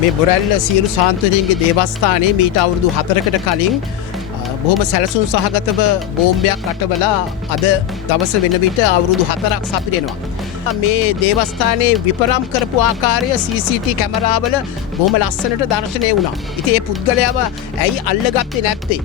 මේ බොරැල්ල සියලු සාන්තුවරියන්ගේ දේවස්ථානයේ මීට අවුරුදු 4කට කලින් බොහොම සැලසුම් සහගතව බෝම්බයක් අටවලා අද දවස වෙන විට අවුරුදු 4ක් සපිරෙනවා. මේ දේවස්ථානයේ විපරම් කරපු ආකාරය CCTV කැමරාවල බොහොම ලස්සනට දර්ශනය වුණා. ඉතින් මේ පුද්ගලයාව ඇයි අල්ලගත්තේ නැත්තේ?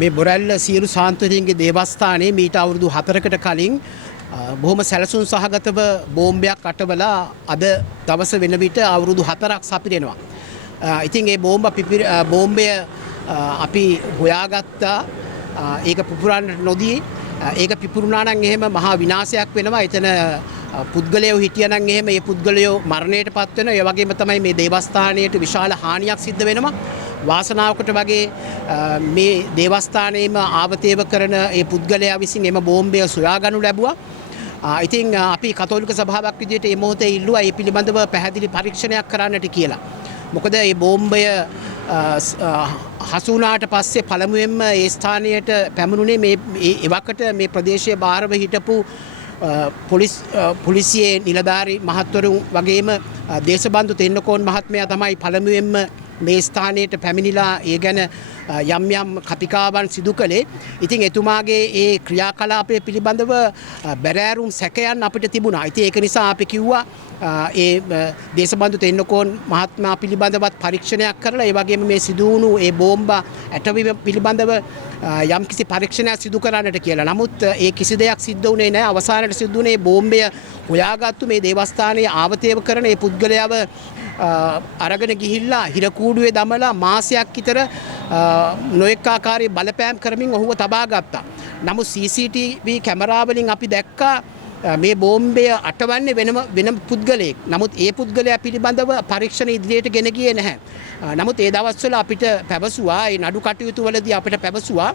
මේ බොරැල්ල සියලු සාන්තුවරියන්ගේ දේවස්ථානයේ මීට අවුරුදු 4කට කලින් බොහොම සැලසුම් සහගතව බෝම්බයක් අටවලා අද දවස වෙන විට අවුරුදු 4ක් සපිරෙනවා. ඉතින් මේ බෝම්බය අපි හොයාගත්තා. ඒක පුපුරන්න නොදී ඒක පිපුරුණා නම් එහෙම මහා විනාශයක් වෙනවා. එතන පුද්ගලයෝ හිටියා නම් එහෙම මේ පුද්ගලයෝ මරණයටපත් වෙනවා. ඒ වගේම තමයි මේ දේවස්ථානයට විශාල හානියක් සිද්ධ වෙනවා. වාසනාවකට වගේ මේ දේවස්ථානයේම ආවතේව කරන ඒ පුද්ගලයා විසින් එම බෝම්බය සොයාගනු ලැබුවා. ඉතින් අපි කතෝලික සභාවක් විදිහට මේ මොහොතේ ඉල්ලුවා මේ පිළිබඳව පැහැදිලි පරීක්ෂණයක් කරන්නට කියලා. මොකද මේ බෝම්බය හසු වුණාට පස්සේ පළමුවෙන්ම ඒ ස්ථානයට පැමිණුනේ මේ එවකට මේ ප්‍රදේශයේ බාහිරව හිටපු පොලිසියේ නිලධාරී මහත්වරුන් වගේම දේශබන්දු තෙන්නකෝන් මහත්මයා තමයි පළමුවෙන්ම මේ ස්ථානයට පැමිණිලා ඒ ගැන යම් යම් කතිකාවන් සිදු කළේ. ඉතින් එතුමාගේ ඒ ක්‍රියාකලාපය පිළිබඳව බැරෑරුම් සැකයන් අපිට තිබුණා. ඉතින් ඒක නිසා අපි කිව්වා ඒ දේශබන්දු තෙන්නකෝන් මහත්මයා පිළිබඳවත් පරීක්ෂණයක් කරලා ඒ වගේම මේ සිදු වුණු ඒ බෝම්බ ඇටවීම පිළිබඳව යම්කිසි පරීක්ෂණයක් සිදු කරන්නට කියලා. නමුත් ඒ කිසි දෙයක් සිද්ධ වුණේ නැහැ. අවසානයේ සිදු වුණේ බෝම්බය හොයාගත්තු මේ දේවස්ථානයේ ආවතේව කරන ඒ පුද්ගලයාව අරගෙන ගිහිල්ලා හිරකූඩුවේ දමලා මාසයක් විතර නොඑක ආකාරයේ බලපෑම් කරමින් ඔහුව තබා ගත්තා. නමුත් CCTV කැමරාවලින් අපි දැක්කා මේ බෝම්බය අටවන්නේ වෙනම පුද්ගලයෙක්. නමුත් ඒ පුද්ගලයා පිළිබඳව පරීක්ෂණ ඉදිරියට ගෙන ගියේ නැහැ. නමුත් ඒ දවස්වල අපිට පැවසුවා, ඒ නඩු කටයුතු වලදී අපිට පැවසුවා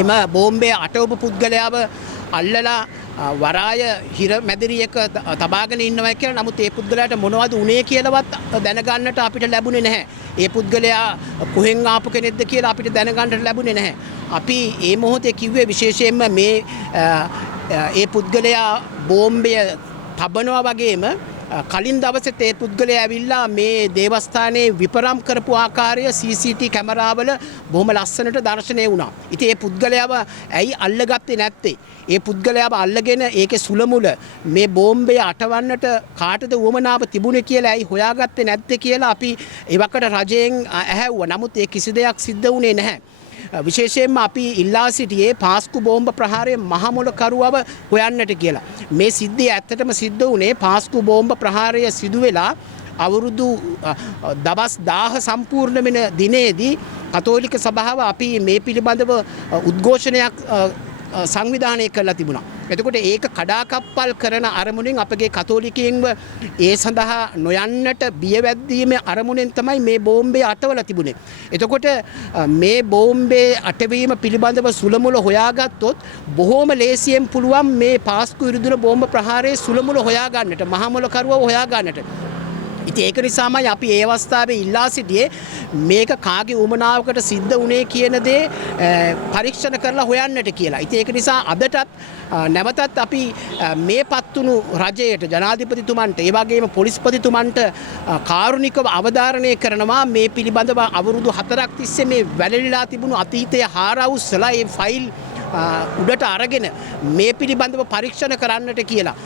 එම බෝම්බය අටවපු පුද්ගලයාව අල්ලලා වරාය හිර මැදිරියක තබාගෙන ඉන්නවා කියලා. නමුත් ඒ පුද්ගලයාට මොනවද උනේ කියලාවත් දැනගන්නට අපිට ලැබුණේ නැහැ. ඒ පුද්ගලයා කොහෙන් ආපු කෙනෙක්ද කියලා අපිට දැනගන්නට ලැබුණේ නැහැ. අපි මේ මොහොතේ කිව්වේ විශේෂයෙන්ම මේ ඒ පුද්ගලයා බෝම්බය තබනවා වගේම කලින් දවසෙත් ඒ පුද්ගලයා ඇවිල්ලා මේ දේවස්ථානයේ විපරම් කරපු ආකාරය CCTV කැමරාවල බොහොම ලස්සනට දැర్శණය වුණා. ඉතින් ඒ පුද්ගලයාව ඇයි අල්ලගත්තේ නැත්තේ? ඒ පුද්ගලයාව අල්ලගෙන ඒකේ සුලමුල මේ බෝම්බය අටවන්නට කාටද උවමනාව තිබුණේ කියලා ඇයි හොයාගත්තේ නැත්තේ කියලා අපි එවකට රජයෙන් ඇහැව්වා. නමුත් ඒ කිසි දෙයක් සිද්ධ වුණේ නැහැ. විශේෂයෙන්ම අපි ඉල්ලා සිටියේ පාස්කු බෝම්බ ප්‍රහාරයේ මහමොලකරුවව හොයන්නට කියලා. මේ සිද්ධිය ඇත්තටම සිද්ධ වුණේ පාස්කු බෝම්බ ප්‍රහාරය සිදු වෙලා අවුරුදු දවස් 1000 සම්පූර්ණ වෙන දිනේදී කතෝලික සභාව අපි මේ පිළිබඳව උද්ඝෝෂණයක් සංවිධානය කරලා තිබුණා. එතකොට ඒක කඩාකප්පල් කරන අරමුණෙන් අපගේ කතෝලිකයින්ව ඒ සඳහා නොයන්නට බියවැද්දීමේ අරමුණෙන් තමයි මේ බෝම්බය අටවලා තිබුණේ. එතකොට මේ බෝම්බේ අටවීම පිළිබඳව සුලමුල හොයාගත්තොත් බොහෝම ලේසියෙන් පුළුවන් මේ පාස්කු ඉරිදුන බෝම්බ ප්‍රහාරයේ සුලමුල හොයාගන්නට, මහමොලකරුවව හොයාගන්නට. ඉතින් ඒක නිසාමයි අපි ඒ අවස්ථාවේ ඉල්ලා සිටියේ මේක කාගේ උමනාවකට සිද්ධ වුණේ කියන දේ පරීක්ෂණ කරලා හොයන්නට කියලා. ඉතින් ඒක නිසා අදටත් නැවතත් අපි මේ පත්තුණු රජයට, ජනාධිපතිතුමන්ට, ඒ වගේම පොලිස්පතිතුමන්ට කාරුණිකව අවධාරණය කරනවා මේ පිළිබඳව අවුරුදු 4ක් තිස්සේ මේ වැළලීලා තිබුණු අතීතයේ හාරවුස්සලා ඒ ෆයිල් උඩට අරගෙන මේ පිළිබඳව පරීක්ෂණ කරන්නට කියලා.